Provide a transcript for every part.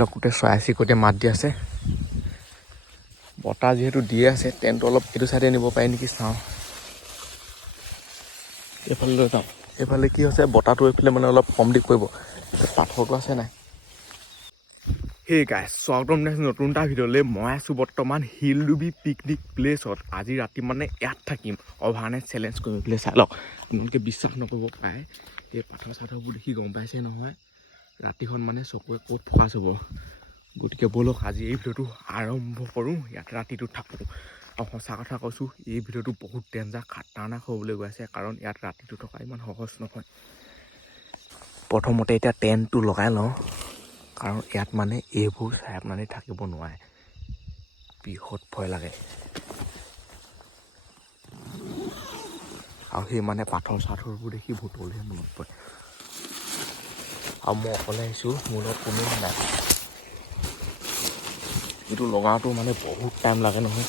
লগতে চৰাই চিৰিকটিয়ে মাত দি আছে। বতাহ যিহেতু দিয়ে আছে টেণ্টটো অলপ এইটো চাইডে নিব পাৰি নেকি চাওঁ। এইফালে লৈ যাওঁ। এইফালে কি হৈছে বতাহটো এইফালে মানে অলপ কম দিক পৰিব। পাথৰটো আছে নাই। সেই গাইছ স্বাগতম নতুন এটা ভিডিঅ'লৈ। মই আছোঁ বৰ্তমান শিলডুবি পিকনিক প্লেচত। আজি ৰাতি মানে ইয়াত থাকিম, অভাৰনাইট চেলেঞ্জ কৰিম বুলি। চাই লওক, আপোনালোকে বিশ্বাস নকৰিব পাৰে। এই পাথৰ চাথৰবোৰ দেখি গম পাইছে নহয়, ৰাতিখন মানে চকুৱে ক'ত ফ'কাছ হ'ব। গতিকে ব'লক আজি এই ভিডিঅ'টো আৰম্ভ কৰোঁ, ইয়াত ৰাতিটো থাকোঁ। আৰু সঁচা কথা কৈছোঁ, এই ভিডিঅ'টো বহুত ডেঞ্জাৰ খাটাৰনাক হ'বলৈ গৈ আছে, কাৰণ ইয়াত ৰাতিটো থকা ইমান সহজ নহয়। প্ৰথমতে এতিয়া টেণ্টটো লগাই লওঁ, কাৰণ ইয়াত মানে এইবোৰ চাই আপোনালোকে থাকিব নোৱাৰে, বিহত ভয় লাগে। আৰু সেই মানে পাথৰ চাথৰবোৰ দেখি ভূতলহে মনত পৰে। আৰু মই অকলে আহিছোঁ, মোৰ লগত কোনো নাই। এইটো লগাওঁটো মানে বহুত টাইম লাগে নহয়।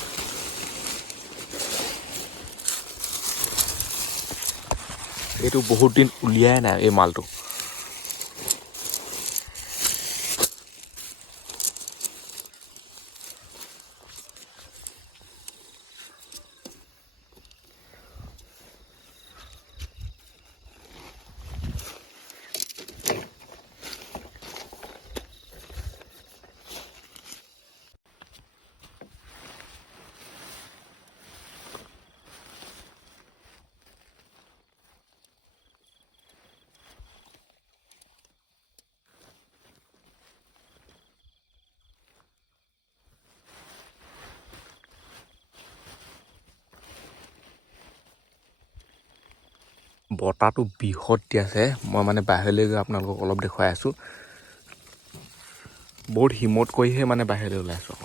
এইটো বহুত দিন উলিয়াই নাই এই মালটো। বতাহটো বিহত দি আছে। মই মানে বাহিৰলৈ গৈ আপোনালোকক অলপ দেখুৱাই আছোঁ। বহুত হিমত কৰিহে মানে বাহিৰলৈ ওলাই আছোঁ।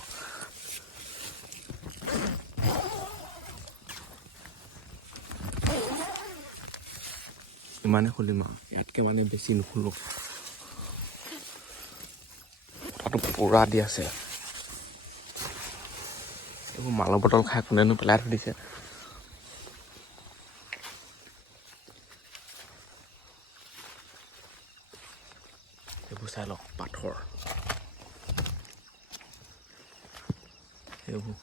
ইমানে খুলিম আৰু ইয়াতকৈ মানে বেছি নুখুলোঁ। বতাহটো পুৰা দি আছে। এইবোৰ মালৰ বটল খাই কোনেনো পেলাই থৈ দিছে। এইবোৰ চাই লওক, পাথৰ এইবোৰ।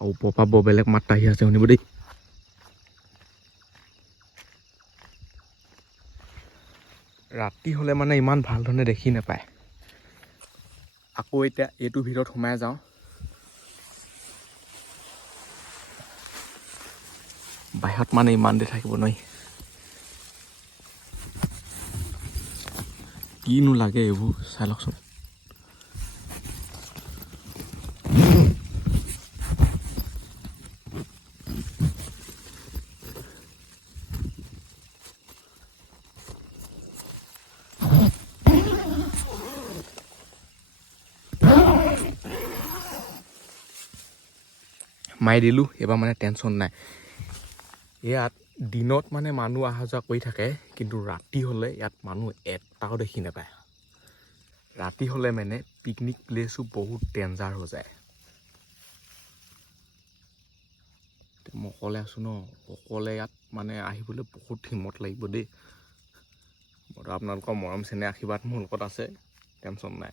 আৰু ওপৰৰ পৰা বৰ বেলেগ মাত আহি আছে, শুনিব দেই। ৰাতি হ'লে মানে ইমান ভাল ধৰণে দেখি নাপায়। আকৌ এতিয়া এইটো ভিতৰত সোমাই যাওঁ। বাহিৰত মানে ইমান দেৰি থাকিব নোৱাৰি। কিনো লাগে এইবোৰ চাই লওকচোন। মাৰি দিলোঁ, এইবাৰ মানে টেনশ্যন নাই। ইয়াত দিনত মানে মানুহ অহা যোৱা কৰি থাকে, কিন্তু ৰাতি হ'লে ইয়াত মানুহ এটাও দেখি নাপায়। ৰাতি হ'লে মানে পিকনিক প্লেচো বহুত ডেঞ্জাৰ হৈ যায়। মই অকলে আছোঁ ন, অকলে ইয়াত মানে আহিবলৈ বহুত হিম্মত লাগিব দেই। মইতো আপোনালোকৰ মৰম চেনেহ আশীৰ্বাদ মোৰ লগত আছে, টেনশ্যন নাই।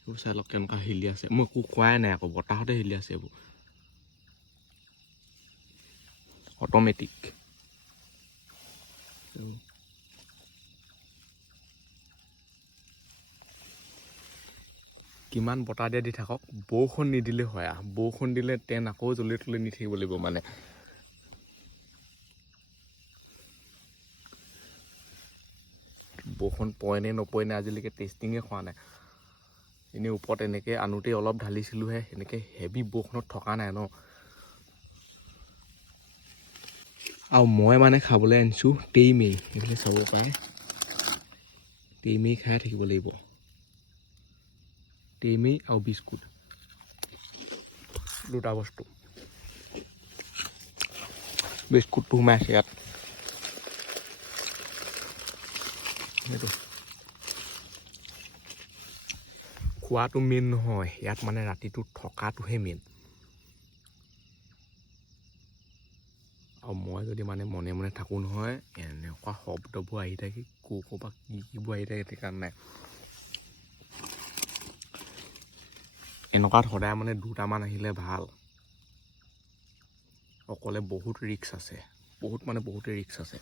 এইবোৰ চাই লওক কেনেকুৱা হিলি আছে। মই একো কোৱাই নাই, আকৌ বতাহতে হিলি আছে এইবোৰ। অট'মেটিক। কিমান বতাহ দিয়ে দি থাকক, বৰষুণ নিদিলে হয়। বৰষুণ দিলে টেণ্ট আকৌ জ্বলি তলি নি থাকিব লাগিব মানে। বৰষুণ পৰেনে নপৰেনে আজিলৈকে টেষ্টিঙে কৰা নাই। এনেই ওপৰত এনেকৈ আনোতেই অলপ ঢালিছিলোঁহে, এনেকৈ হেভি বৰষুণত থকা নাই ন। আৰু মই মানে খাবলৈ আনিছোঁ টেইমেই। এইফালে চাব পাৰে, টেইমেই খাই থাকিব লাগিব। টেইমেই আৰু বিস্কুট, দুটা বস্তু। বিস্কুটটো সোমাইছে ইয়াত। সেইটো খোৱাটো মেইন নহয়, ইয়াত মানে ৰাতিটো থকাটোহে মেইন। আৰু মই যদি মানে মনে মনে থাকোঁ নহয় এনেকুৱা শব্দবোৰ আহি থাকে ক'ৰবাত কিবোৰ আহি থাকে ঠিকান নাই এনেকুৱাত সদায় মানে দুটামান আহিলে ভাল অকলে বহুত ৰিস্ক আছে বহুতে ৰিস্ক আছে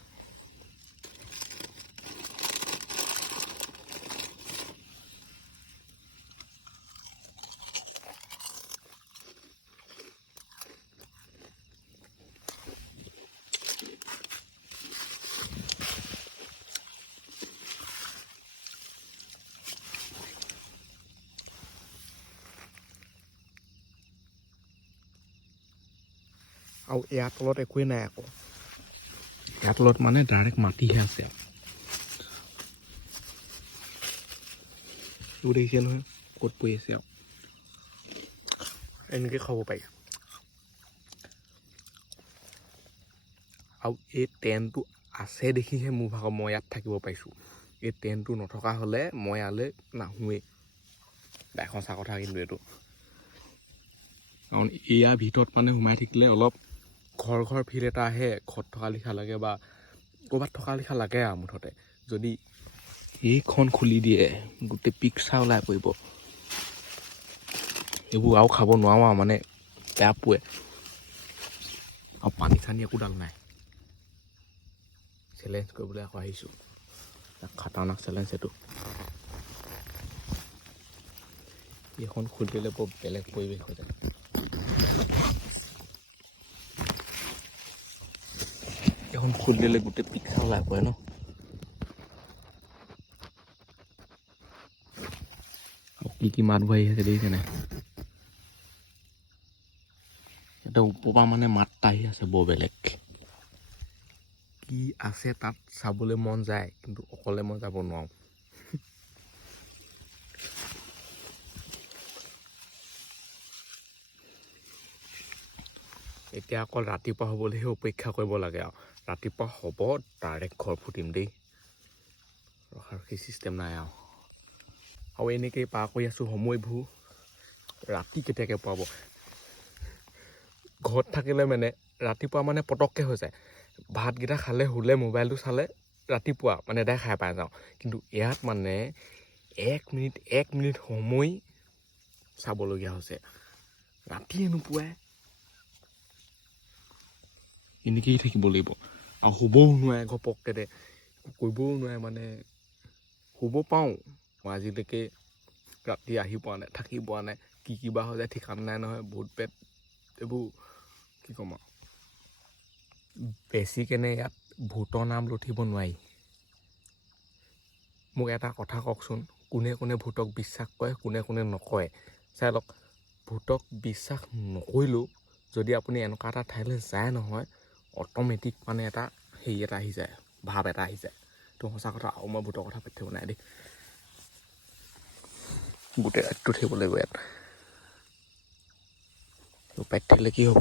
আৰু ইয়াৰ তলত একোৱেই নাই আকৌ ইয়াৰ তলত মানে ডাইৰেক্ট মাটিহে আছে এইবোৰ দেখিছে নহয় ক'ত পৰি আছে আৰু এনেকৈ খাব পাৰি আৰু এই ট্ৰেইনটো আছে দেখিহে মোৰ ভাগৰ মই ইয়াত থাকিব পাৰিছোঁ এই ট্ৰেইনটো নথকা হ'লে মই ইয়ালৈ নাহোঁৱেই এখন সঁচা কথা কিন্তু এইটো কাৰণ ইয়াৰ ভিতৰত মানে সোমাই থাকিলে অলপ ঘৰ ফিল এটা আহে ঘৰত থকা লিখা লাগে বা ক'ৰবাত থকা লিখা লাগে আৰু মুঠতে যদি এইখন খুলি দিয়ে গোটেই পিকচাৰ ওলাই পৰিব এইবোৰ আৰু খাব নোৱাৰোঁ আৰু মানে বেয়া পোৱে আৰু পানী চানী একোডাল নাই চেলেঞ্জ কৰিবলৈ আকৌ আহিছোঁ খাতাৰনাক চেলেঞ্জ এইটো এইখন খুলি দিলে বৰ বেলেগ পৰিৱেশ হৈ যায় এখন খুলি দিলে গোটেই পিকচাৰ ওলাই পৰে ন কি মাতবোৰ আহি আছে দেখিছে নাই এটা ওপৰপৰা মানে মাত আহি আছে বৰ বেলেগ কি আছে তাত চাবলৈ মন যায় কিন্তু অকলে মই যাব নোৱাৰোঁ এতিয়া অকল ৰাতিপুৱা হ'বলৈহে অপেক্ষা কৰিব লাগে আৰু ৰাতিপুৱা হ'ব ডাইৰেক্ট ঘৰ ফুটিম দেই ৰখাৰখি চিষ্টেম নাই আৰু এনেকেই পাৰ কৰি আছোঁ সময়বোৰ ৰাতি কেতিয়াকৈ পাব ঘৰত থাকিলে মানে ৰাতিপুৱা মানে পটককৈ হৈ যায় ভাতকেইটা খালে শুলে মোবাইলটো চালে ৰাতিপুৱা মানে খাই পাই যাওঁ কিন্তু ইয়াত মানে এক মিনিট সময় চাবলগীয়া হৈছে ৰাতিয়ে নোপোৱাই এনেকৈয়ে থাকিব লাগিব আৰু শুবও নোৱাৰে ঘপককৈ কৰিবও নোৱাৰে মানে শুব পাওঁ মই আজিলৈকে ৰাতি আহি পোৱা নাই থাকি পোৱা নাই কি বা হৈ যায় ঠিকান নাই নহয় বহুত পেট এইবোৰ কি ক'ম আৰু বেছিকেনে ইয়াত ভূতৰ নাম লুঠিব নোৱাৰি মোক এটা কথা কওকচোন কোনে ভূতক বিশ্বাস কৰে কোনে নকৰে চাই লওক ভূতক বিশ্বাস নকৰিলেও যদি আপুনি এনেকুৱা এটা ঠাইলৈ যায় নহয় অট'মেটিক মানে এটা হেৰি এটা আহি যায় ভাৱ এটা আহি যায় তো সঁচা কথা আৰু মই ভূতৰ কথা পাতি থাকিব নাই দেই গোটেই ৰাতিটো থাকিব লাগিব ইয়াত পাতি থাকিলে কি হ'ব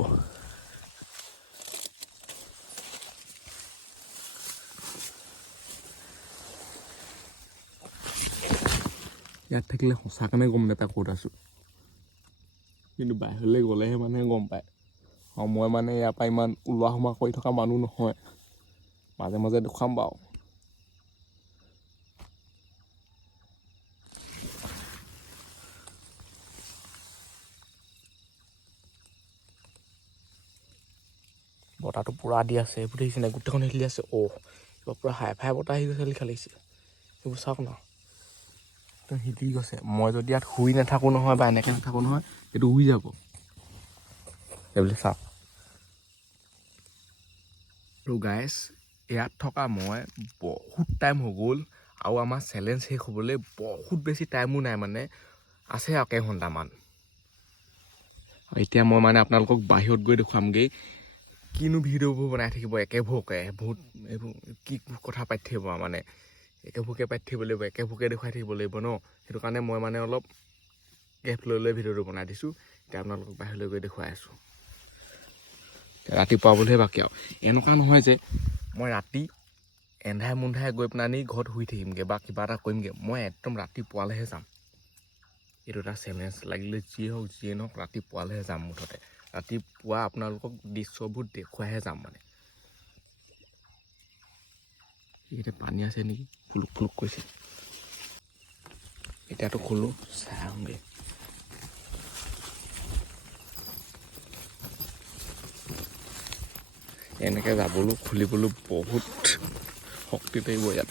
ইয়াত থাকিলে সঁচাকৈ গম নাপায় ক'ত আছোঁ কিন্তু বাহিৰলৈ গ'লেহে মানুহে গম পায় আৰু মই মানে ইয়াৰ পৰা ইমান ওলোৱা সোমোৱা কৰি থকা মানুহ নহয় মাজে মাজে দেখুৱাম বাৰু বতাহটো পূৰা দি আছে এইবোৰ দেখিছে নাই গোটেইখন হিলি আছে এইবাৰ পূৰা হাই ফাই বতাহ আহি গৈছে লিখা লাগিছে এইবোৰ চাওক ন একদম হিলি গৈছে মই যদি ইয়াত শুই নাথাকোঁ নহয় বা এনেকৈ নাথাকোঁ নহয় সেইটো উৰি যাব এইবুলি চাওক আৰু গাইজ ইয়াত থকা মই বহুত টাইম হৈ গ'ল আৰু আমাৰ চেলেঞ্জ শেষ হ'বলৈ বহুত বেছি টাইমো নাই মানে আছে আৰু কেইঘণ্টামান এতিয়া মই মানে আপোনালোকক বাহিৰত গৈ দেখুৱামগৈ কিনো ভিডিঅ'বোৰ বনাই থাকিব একেভোকে বহুত এইবোৰ কি কথা পাতি থাকিব মানে একেভোকে পাতি থাকিব লাগিব একেভোকে দেখুৱাই থাকিব লাগিব ন সেইটো কাৰণে মই মানে অলপ গেপ লৈ ভিডিঅ'টো বনাই দিছোঁ এতিয়া আপোনালোকক বাহিৰলৈ গৈ দেখুৱাই আছোঁ ৰাতিপুৱা বুলিহে বাকী আৰু এনেকুৱা নহয় যে মই ৰাতি এন্ধাই মুন্ধাই গৈ পেলানি ঘৰত শুই থাকিমগৈ বা কিবা এটা কৰিমগৈ মই একদম ৰাতিপুৱালৈহে যাম এইটো এটা চেলেঞ্জ লাগিলে যিয়ে হওক যিয়ে নহওক ৰাতিপুৱালৈহে যাম মুঠতে ৰাতিপুৱা আপোনালোকক দৃশ্যবোৰ দেখুৱাইহে যাম মানে এইকেইটা পানী আছে নেকি, ফুলুক ফুলুক কৈছে। এতিয়াতো খোলো, চাই আহোঁগৈ। এনেকৈ যাবলৈ খুলিবলৈ বহুত শক্তি লাগিব ইয়াত।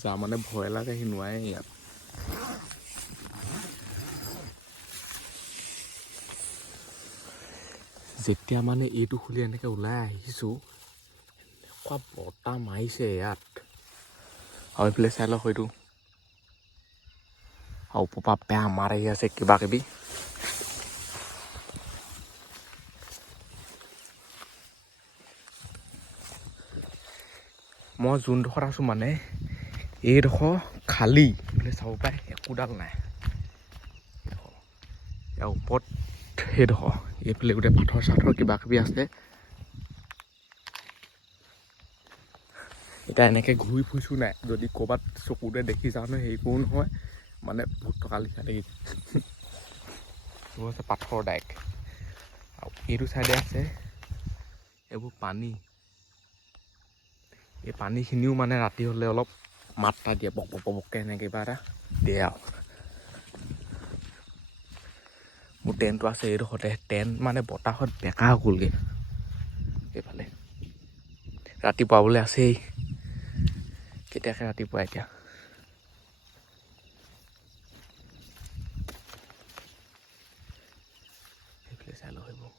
যা মানে ভয় লাগে সি নোৱাৰে ইয়াত। যেতিয়া মানে এইটো খুলি এনেকৈ ওলাই আহিছোঁ, এনেকুৱা বতাহ মাৰিছে ইয়াত। আৰু এইফালে চাই লওক হয়তো আৰু ওপৰপৰা বেয়া মাৰ আহি আছে কিবা কিবি। মই যোনডোখৰত আছোঁ মানে এইডোখৰ খালী, এইফালে চাব পাৰে একোডাল নাই। এইডোখৰ ইয়াৰ ওপৰত সেইডোখৰ এইফালে গোটেই পাথৰ চাথৰ কিবা কিবি আছে। এতিয়া এনেকৈ ঘূৰি ফুৰিছোঁ নাই, যদি ক'ৰবাত চকুতে দেখি যাওঁ নহয়, হেৰি কৰোঁ নহয়, মানে ভূত থকা লিখা দেখি। এইবোৰ আছে পাথৰ ডাইৰেক্ট। আৰু এইটো চাইডে আছে এইবোৰ পানী। এই পানীখিনিও মানে ৰাতি হ'লে অলপ মাত্ৰা দিয়ে, বক বক বককৈ এনেকৈ কিবা এটা দিয়ে আৰু। মোৰ টেণ্টটো আছে এইডোখৰতে, টেণ্ট মানে বতাহত বেকা হৈ গ'লগৈ। এইফালে ৰাতিপুৱা বোলে আছেই, কেতিয়াকৈ ৰাতিপুৱা এতিয়া। সেইফালে চাই লওঁ সেইবোৰ।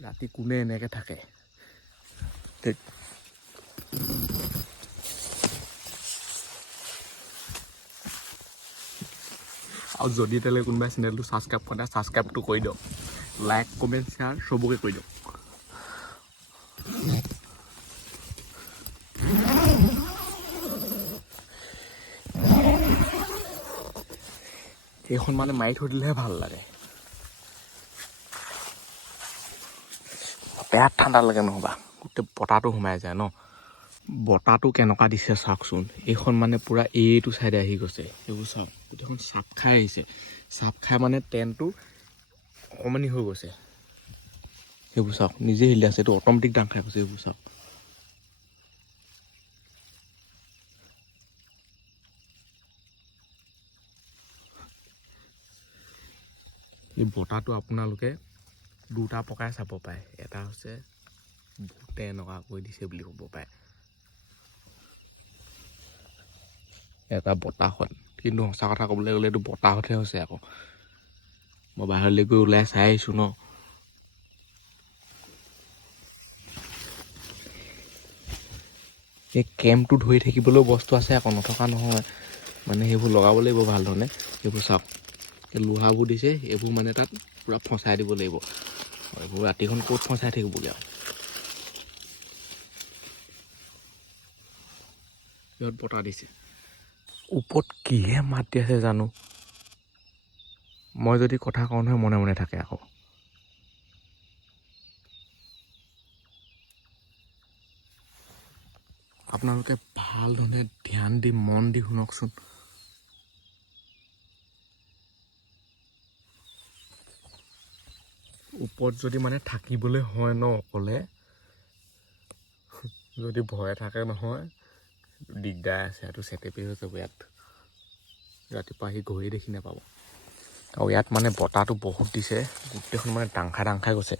ৰাতি কোনে এনেকৈ থাকে। আৰু যদি তেতিয়ালৈ কোনোবাই চেনেলটো ছাবস্ক্ৰাইব কৰে, ছাবস্ক্ৰাইবটো কৰি দিয়ক। লাইক কমেণ্ট শ্বেয়াৰ চবকে কৰি দিয়ক। সেইখন মানে মাৰি থৈ দিলেহে ভাল লাগে। বেয়া ঠাণ্ডা লাগে নহ'বা, গোটেই বতাহটো সোমাই যায় ন। বতাহটো কেনেকুৱা দিছে চাওকচোন। এইখন মানে পূৰা এইটো চাইডে আহি গৈছে, সেইবোৰ চাওক গোটেইখন চাপ খাই আহিছে। চাপ খাই মানে টেণ্টটো অকণমানি হৈ গৈছে। সেইবোৰ চাওক নিজে হিলি আছে, এইটো অট'মেটিক দাং খাই গৈছে। এইবোৰ চাওক এই বতাহটো আপোনালোকে দুটা প্ৰকাৰে চাব পাৰে। এটা হৈছে ভূতে এনেকুৱা কৰি দিছে বুলি ক'ব পাৰে, এটা বতাহত। কিন্তু সঁচা কথা ক'বলৈ গ'লে এইটো বতাহতহে হৈছে আকৌ। মই বাহিৰলৈ গৈ ওলাই চাই আহিছোঁ ন। এই কেম্পটো ধৰি থাকিবলৈও বস্তু আছে আকৌ, নথকা নহয়। মানে সেইবোৰ লগাব লাগিব ভাল ধৰণে। সেইবোৰ চাওক এই লোহাবোৰ দিছে, এইবোৰ মানে তাত পূৰা ফচাই দিব লাগিব। এইবোৰ ৰাতিখন ক'ত ফচাই থাকিবগৈ আৰু। সিহঁত বতাহ দিছে, ওপৰত কিহে মাত দি আছে জানো। মই যদি কথা কওঁ নহয় মনে মনে থাকে আকৌ। আপোনালোকে ভাল ধৰণে ধ্যান দি মন দি শুনকচোন। ওপৰত যদি মানে থাকিবলৈ হয় ন অকলে, যদি ভয় থাকে নহয় দিগদাৰ আছে। এইটো চেটেপি হৈ যাব ইয়াত। ৰাতিপুৱা আহি ঘড়ী দেখি নাপাব। আৰু ইয়াত মানে বতাহটো বহুত দিছে, গোটেইখন মানে দাং খাই গৈছে।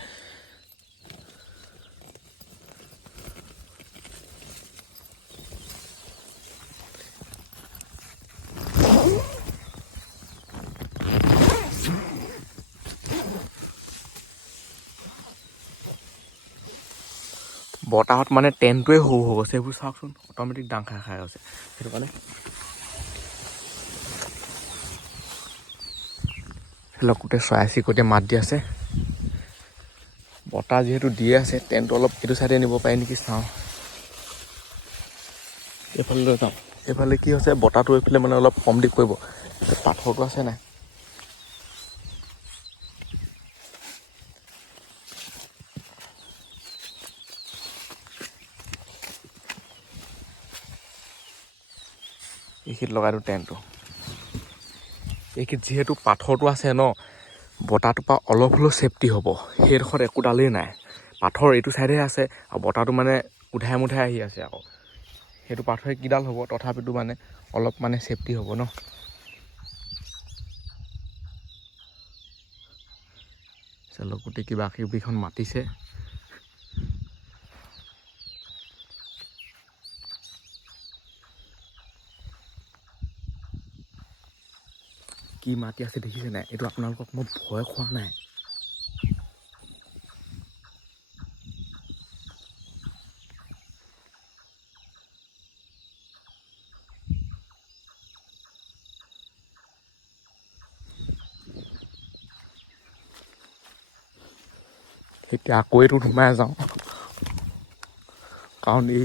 বতাহত মানে টেণ্টটোৱে সৰু হৈ গৈছে। এইবোৰ চাওকচোন অট'মেটিক দাং খাই গৈছে। সেইটো কাৰণে গোটেই চৰাই চিৰিকটিয়ে মাত দি আছে। বতাহ যিহেতু দিয়ে আছে, টেণ্টটো অলপ এইটো চাইডে নিব পাৰি নেকি চাওঁ। এইফালে লৈ যাওঁ। এইফালে কি হৈছে, বতাহটো এইফালে মানে অলপ কম দিক পৰিব। পাথৰটো আছে নাই। এইখিনিত লগাই দিওঁ টেণ্টটো। এইখিনিত যিহেতু পাথৰটো আছে ন, বতাহটোৰ পৰা অলপ হ'লেও ছেফটি হ'ব। সেইডোখৰত একোডালেই নাই, পাথৰ এইটো চাইডে আছে আৰু বতাহটো মানে উধাই মুধাই আহি আছে আকৌ। সেইটো পাথৰে কিডাল হ'ব, তথাপিতো মানে অলপ মানে ছেফটি হ'ব ন। গোটেই কিবা কিবিখন মাতিছে। কি মাতি আছে দেখিছে নাই? এইটো আপোনালোকক মই ভয় খোৱা নাই। এতিয়া আকৌ এইটোত সোমাই যাওঁ, কাৰণ এই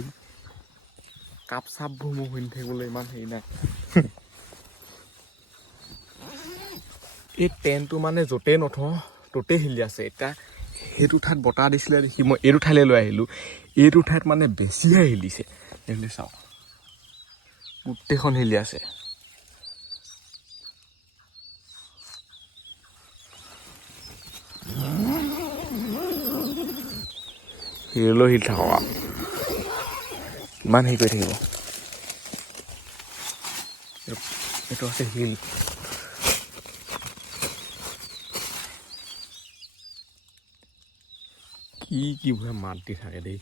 কাপ চাপবোৰ মোৰ শুনি থাকিবলৈ ইমান হেৰি নাই। এই টেণ্টটো মানে য'তেই নথওঁ ত'তেই হিলি আছে। এতিয়া সেইটো ঠাইত বতাহ দিছিলে দেখি মই এইটো ঠাইলৈ লৈ আহিলোঁ। এইটো ঠাইত মানে বেছিহে হিলিছে। এইফালে চাওক, গোটেইখন হিলি আছে। হিললৈ হিল থাকক আৰু কিমান হেৰি কৰি থাকিব। এইটো আছে হিল। কি মাত দি থাকে দেই।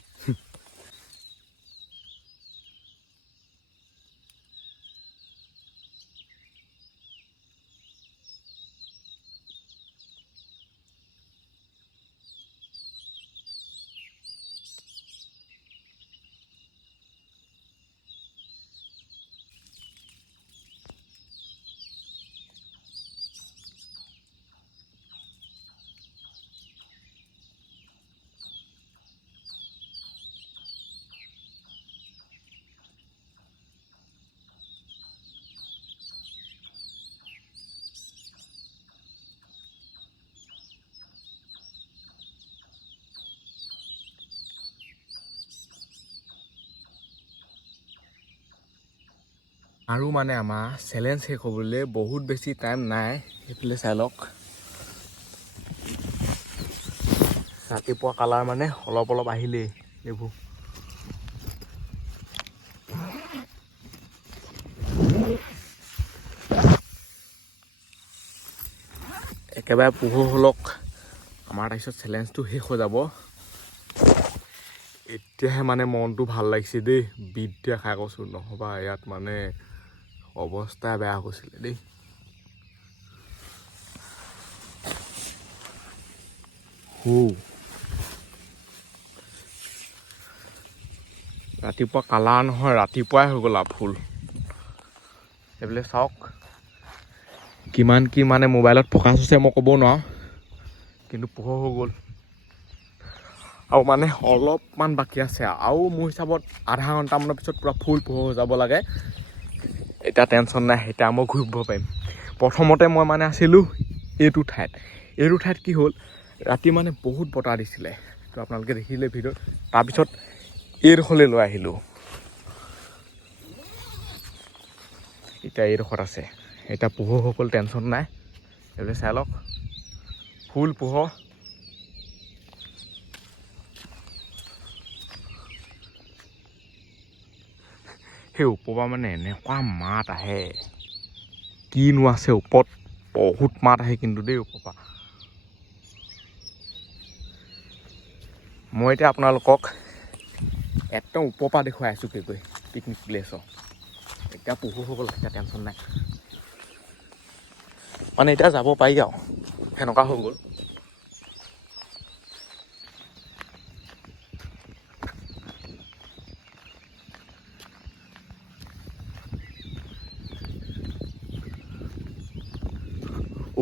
আৰু মানে আমাৰ চেলেঞ্জ শেষ হ'বলৈ বহুত বেছি টাইম নাই। সেইফালে চাই লওক, ৰাতিপুৱা কালাৰ মানে অলপ অলপ আহিলেই এইবোৰ। একেবাৰে পোহৰ হ'লক আমাৰ, তাৰপিছত চেলেঞ্জটো শেষ হৈ যাব। এতিয়াহে মানে মনটো ভাল লাগিছে দেই। বিদ্যা খাই কৈছোঁ, নহ'বা ইয়াত মানে অৱস্থা বেয়া হৈছিলে দেই। ৰাতিপুৱা কালাৰ নহয়, ৰাতিপুৱাই হৈ গ'ল আৰু ফুল। এইফালে চাওক কিমান কি মানে মোবাইলত ফ'কাছ হৈছে মই ক'ব নোৱাৰোঁ, কিন্তু পোহৰ হৈ গ'ল। আৰু মানে অলপমান বাকী আছে, আৰু মোৰ হিচাপত আধা ঘণ্টামানৰ পিছত পূৰা ফুল পোহৰ হৈ যাব লাগে। এতিয়া টেনশ্যন নাই, এতিয়া মই ঘূৰিব পাৰিম। প্ৰথমতে মই মানে আছিলোঁ এইটো ঠাইত কি হ'ল, ৰাতি মানে বহুত বতাহ দিছিলে, তো আপোনালোকে দেখিলে ভিডিঅ'ত। তাৰপিছত এইডোখৰলৈ লৈ আহিলোঁ। এতিয়া এইডোখৰত আছে, এতিয়া পোহৰ হৈ গ'ল, টেনশ্যন নাই। এইবিলাক চাই লওক, ফুল পোহৰ। সেই ওপৰৰ পৰা মানে এনেকুৱা মাত আহে, কিনো আছে ওপৰত, বহুত মাত আহে কিন্তু দেই ওপৰৰ পৰা। মই এতিয়া আপোনালোকক একদম ওপৰৰ পৰা দেখুৱাই আছোঁ কি কৰি পিকনিক প্লেচৰ। এতিয়া পোহৰ হৈ গ'ল, এতিয়া টেনশ্যন নাই। মানে এতিয়া যাব পাৰি আৰু সেনেকুৱা হৈ গ'ল।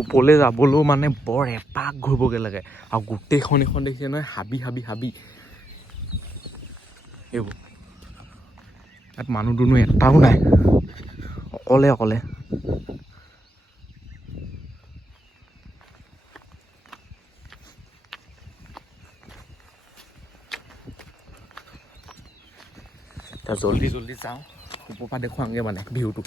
ওপৰলৈ যাবলৈও মানে বৰ এপাক ঘূৰিবগৈ লাগে, আৰু গোটেইখন এখন দেখিছে নহয়, হাবি এইবোৰ। ইয়াত মানুহ দুনুহ এটাও নাই, অকলে। এতিয়া জল্দি যাওঁ, ওপৰৰ পৰা দেখুৱাওঁগৈ মানে ভিউটো।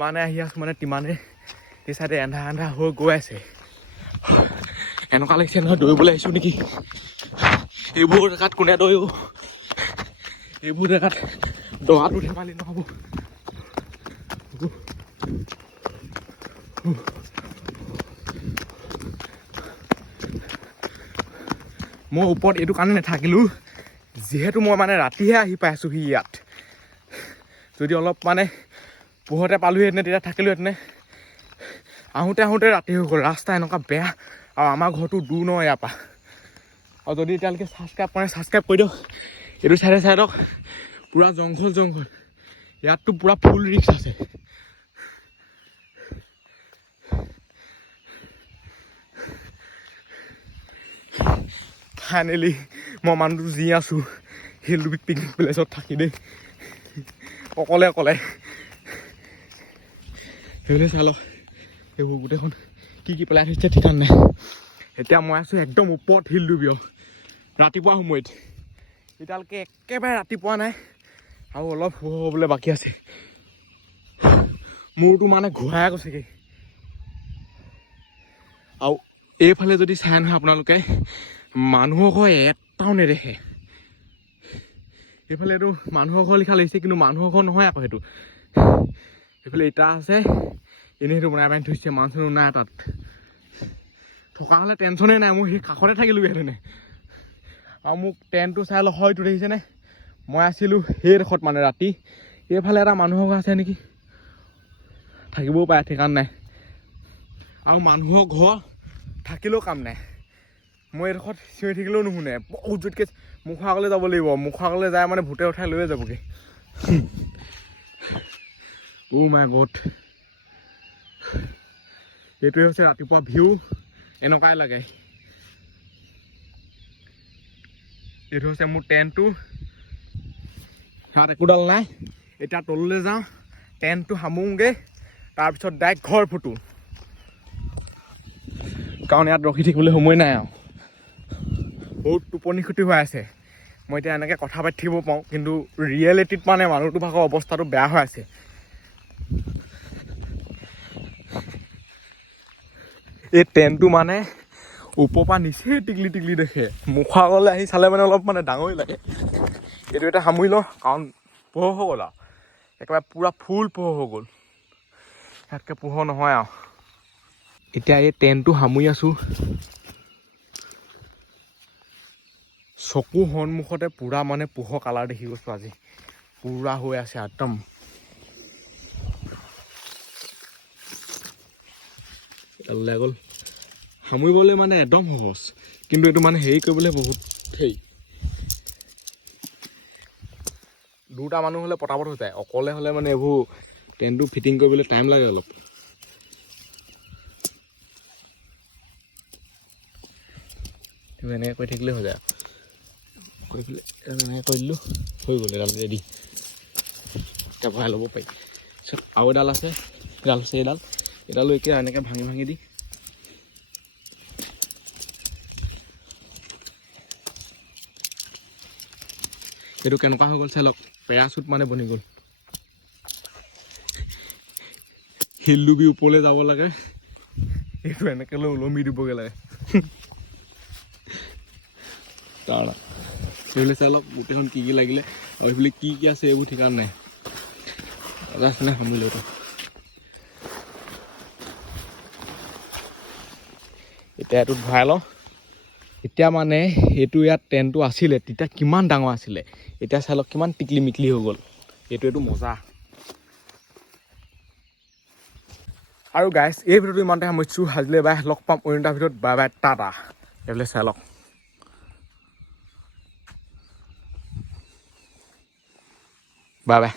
যিমানে আহি আছোঁ মানে তিমানে এই চাইডে এন্ধা হৈ গৈ আছে। এনেকুৱা লাগিছে নহয় দৌৰিবলৈ আহিছোঁ নেকি। এইবোৰ জেগাত কোনে দৌৰিব, এইবোৰ জেগাত দৌৰাটো ধেমালি নহ'ব। মই ওপৰত এইটো কাৰণে নাথাকিলোঁ, যিহেতু মই মানে ৰাতিহে আহি পাইছোঁহি ইয়াত। যদি অলপ মানে পোহৰতে পালোঁহেঁতেনে তেতিয়া থাকিলোঁহেঁতেনে। আহোঁতে ৰাতি হৈ গ'ল। ৰাস্তা এনেকুৱা বেয়া আৰু আমাৰ ঘৰটো দূৰ নহয় ইয়াৰ পৰা। আৰু যদি এতিয়ালৈকে ছাবস্ক্ৰাইব কৰি দিয়ক। এইটো চাইডক পূৰা জংঘল, ইয়াততো পূৰা ফুল ৰিক্স আছে। ফাইনেলি মই মানুহটো যি আছোঁ হিল ডুবি পিকনিক প্লেচত থাকি দেই, অকলে সেইবুলি চাই লওক এইবোৰ গোটেইখন কি পেলাই থৈছে ঠিকান নাই। এতিয়া মই আছোঁ একদম ওপৰত হিল ডুবিও ৰাতিপুৱা সময়ত। এতিয়ালৈকে একেবাৰে ৰাতিপুৱা নাই আৰু অলপ হ'বলৈ বাকী আছে। মূৰটো মানে ঘূৰাই গৈছেগৈ। আৰু এইফালে যদি চাই নহয় আপোনালোকে, মানুহৰ ঘৰ এটাও নেদেখে। এইফালে এইটো মানুহৰ ঘৰ লিখা লাগিছে, কিন্তু মানুহৰ ঘৰ নহয় আকৌ সেইটো। এইফালে ইটা আছে, এনেই সেইটো বনাই থৈছে, মানুহ নাই তাত। থকা হ'লে টেনশ্যনেই নাই, মোৰ সেই কাষতে থাকিলোঁহেঁতেনে। আৰু মোক টেণ্টটো চাই লওক, হয়তো দেখিছেনে, মই আছিলোঁ সেইডোখৰত মানে ৰাতি। এইফালে এটা মানুহৰ ঘৰ আছে নেকি, থাকিবও পাৰে ঠিকান নাই। আৰু মানুহৰ ঘৰ থাকিলেও কাম নাই, মই এইডোখৰত চিঞৰি থাকিলেও নুশুনে। বহুত জোৰকৈ মুখৰ আগলৈ যাব লাগিব, মুখৰ আগলৈ যায় মানে ভূতে উঠাই লৈয়ে যাবগৈ। অ' মাই গড, এইটোৱে হৈছে ৰাতিপুৱা ভিউ, এনেকুৱাই লাগে। এইটো হৈছে মোৰ টেণ্টটো, তাত একোডাল নাই। এতিয়া তললৈ যাওঁ, টেণ্টটো সামোগৈ, তাৰপিছত ডাইৰেক্ট ঘৰ ফুটো, কাৰণ ইয়াত ৰখি থাকিবলৈ সময় নাই আৰু। বহুত টোপনি ক্ষতি হৈ আছে। মই এতিয়া এনেকৈ কথা পাতি থাকিব পাৰোঁ, কিন্তু ৰিয়েলিটিত মানে মানুহটো ভাগৰ অৱস্থাটো বেয়া হৈ আছে। এই টেণ্টটো মানে ওপৰৰ পৰা নিচেই টিকলি দেখে, মুখৰ আগলৈ আহি চালে মানে অলপ মানে ডাঙৰেই লাগে। এইটো এটা সামৰি লওঁ, কাৰণ পোহৰ হৈ গ'ল আৰু একেবাৰে পূৰা ফুল পোহৰ হৈ গ'ল। ইয়াতকৈ পোহৰ নহয় আৰু। এতিয়া এই টেণ্টটো সামৰি আছোঁ, চকু সন্মুখতে পূৰা মানে পোহৰ কালাৰ দেখি গৈছোঁ আজি, পূৰা হৈ আছে একদম। ওলাই গ'ল, সামৰিবলৈ মানে একদম সহজ, কিন্তু এইটো মানে হেৰি কৰিবলৈ বহুত দুটা মানুহ হ'লে পটাপট হৈ যায়, অকলে হ'লে মানে এইবোৰ টেণ্টটো ফিটিং কৰিবলৈ টাইম লাগে অলপ। এনেকৈ কৰি থাকিলে হৈ যায়, কৰি পেলাই এনেকৈ কৰি দিলোঁ, হৈ গ'ল এডাল ৰেডি। এতিয়া ভৰাই ল'ব পাৰি। তাৰপিছত আৰু এডাল আছে, এডালো এতিয়া এনেকৈ ভাঙি দি এইটো কেনেকুৱা হৈ গ'ল চাই লওক, পেৰাচুট মানে বনি গ'ল। শিল ডুবি ওপৰলৈ যাব লাগে, এইটো এনেকৈ লৈ ওলমি দিবগৈ লাগে। সেইফালে চাই লওক গোটেইখন কি লাগিলে, আৰু এইফালে কি আছে এইবোৰ ঠিকান নাই। সামৰিলোঁ এইটো। এতিয়া এইটোত ভৰাই লওঁ। এতিয়া মানে এইটো ইয়াত টেণ্টটো আছিলে তেতিয়া কিমান ডাঙৰ আছিলে, এতিয়া চাই লওক কিমান টিকলি মিকলি হৈ গ'ল। এইটো মজা। আৰু গাইজ এই ভিডিঅ'টো ইমানতে সামৰিছোঁ, আজিলৈ বাই, লগ পাম অন্য এটা ভিডিঅ'ত। Bye bye, Tata. এইফালে চাই লওক, বাই বাই।